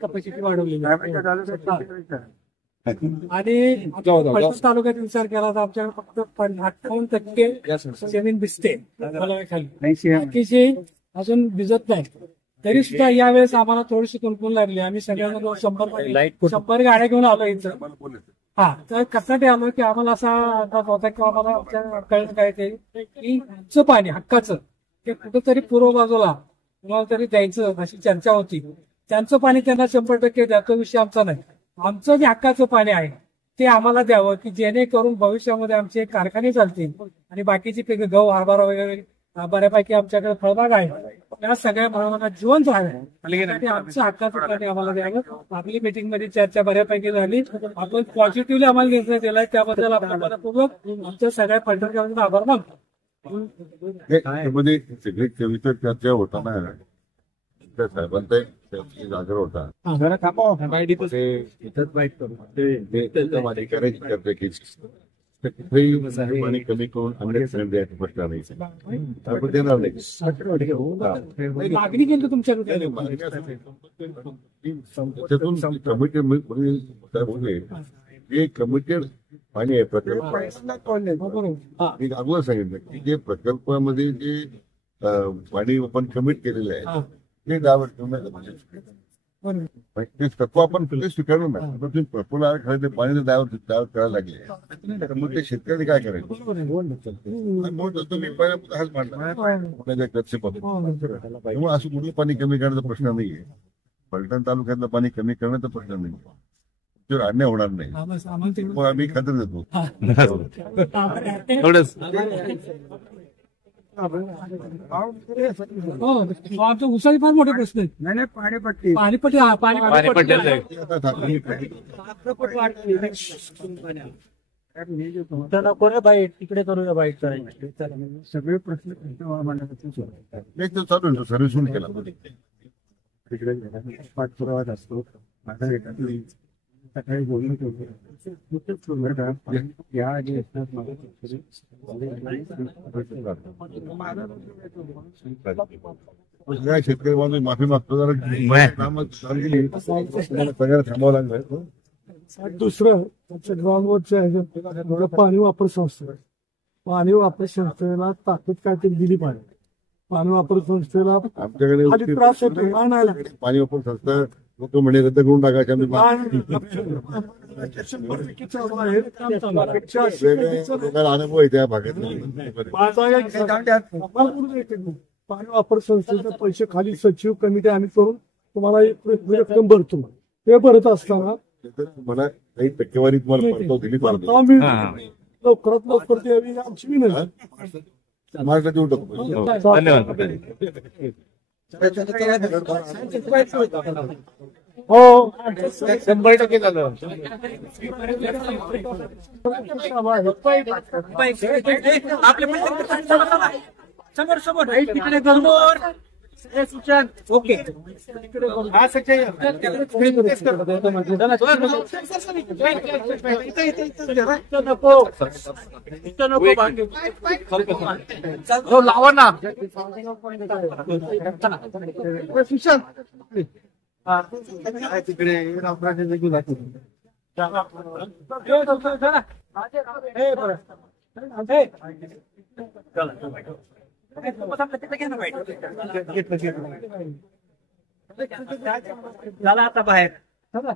Capacity वाढवलेली आहे. आणि पलटण तालुक्यात विचार केला तर आमच्याकडे फक्त 58% जमीन भिजते खाली, बाकीची अजून भिजत नाही. तरी सुद्धा यावेळेस आम्हाला थोडीशी कुणकुण लागली. आम्ही सगळ्यांना 100 गाड्या घेऊन आलो इथं. हा, तर कशासाठी आलो की आम्हाला असा अंदाज होता की आम्हाला आमच्या कळलं काय ते की आमचं पाणी हक्काचं ते कुठंतरी पूर्व बाजूला कुणाला तरी द्यायचं अशी चर्चा होती. त्यांचं पाणी त्यांना 100% द्यायचा विषय आमचा नाही. आमचं जे हक्काचं पाणी आहे ते आम्हाला द्यावं की जेणेकरून भविष्यामध्ये आमचे कारखाने चालतील आणि बाकीची पिकं गहू हरभरा वगैरे बऱ्यापैकी आमच्याकडे फळबाग आहे, त्या सगळ्या फळबागा जिवंत राहाव्या. आमचं हक्काचं पाणी आम्हाला द्यावं. आपली मीटिंग मध्ये चर्चा बऱ्यापैकी झाली. आपण पॉझिटिव्हली आम्हाला निर्णय दिलाय, त्याबद्दल आपण मनपूर्वक आमच्या सगळ्या फलटणकरांचा आभार मानतो. सगळी कविता चर्चा होताना साहेबांचा जागर होता पाणी कमी करून प्रश्न नाही. मागणी केली तुमच्याकडे जे कमिटेड पाणी आहे प्रकल्प, मी अगोदर सांगितलं की जे प्रकल्पामध्ये जे पाणी आपण कमिट केलेलं आहे ते दावर ते तत्व आपण स्वीकारलं नाही. तुम्ही प्रफुल्ल खरं पाणी दावर करायला लागले तर मग ते शेतकरी काय करायचं. मी पहिल्या हाच मांडला त्यामुळे असं कुठलं पाणी कमी करण्याचा प्रश्न नाहीये. फलटण तालुक्यातलं पाणी कमी करण्याचा प्रश्न नाही, त्याच्यावर अन्याय होणार नाही. मग आम्ही खात्री देतो. आमच्या उसाची फार मोठे प्रश्न आहेत. नाही पाणीपट्टी नको रे बाईट, तिकडे करूया बाईट करायची. सगळे प्रश्न चालू सर्व्हिस केला तिकडे पाठपुरावा असतो. सकाळी बोलणं या शेतकरी बांधव माफी मागतो. सगळ्यांना थांबावं लागलं. दुसरं ग्राउंडवरच्या पाणी वापर संस्था, पाणी वापर संस्थेला ताकद काहीतरी दिली पाहिजे. पाणी वापर संस्थेला आमच्याकडे त्रास होतो. पाणी वापर संस्था लोक म्हणे रद्द करून टाकायचे. अनुभव आहे त्या भागात. पाणी वापर संस्थेचे पैसे खाली सचिव कमिटी आम्ही करून तुम्हाला एक रक्कम भरतो. ते भरत असताना मला काही टक्केवारी तुम्हाला दिली लवकरात लवकर द्यावी आमची विनंती. महाराष्ट्रात देऊ टाकतो. हो 100% झालं. समोर तिकडे समोर ओके लावा ना. तिकडे चला आता बाहेर चला.